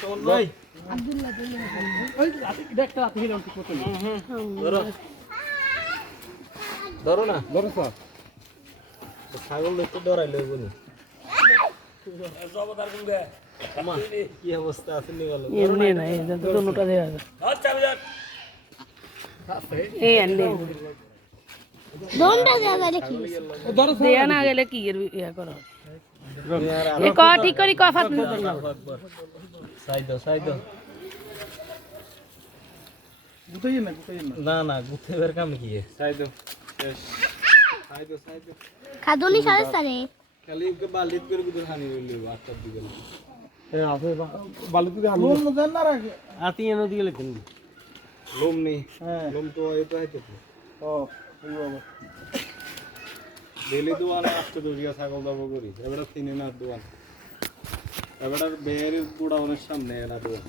শোন ভাই আব্দুল্লাহ ওই একটা রাতে হিলাম ঠিক মতো ধরো ধরো না ধরো স্যার ছাগল একটু ডরাই লইব নি আমা, কি অবস্থা আছে নি বলো এমনি না এই যে দুটোটা দেয়া আছে এই আনলে দোনটা দেয়া যায় কি ধরো দেয়া না গেলে কি এর ইয়া করা এ ক ঠিক করি ক ফাত সাইদো গুতাই না না না গুতে বের কাম কি সাইদো শেষ সাইদো খাদুনি সাড়ে সাড়ে খালি কে বালিত করে গুতে খানি লইব আটটার দিকে এ আছে বালুতে আমি লোম দেন না রাখে আতি এনে দিয়ে লেখেন লোম নেই লোম তো এই তো হাইতে ও এই বাবা ডেলি দোয়ান আসতে দরিয়া ছাগল দাবো করি এবারে তিন না দোয়ান এবারে বেয়ের গুড়া অনেক সামনে এলা দোয়ান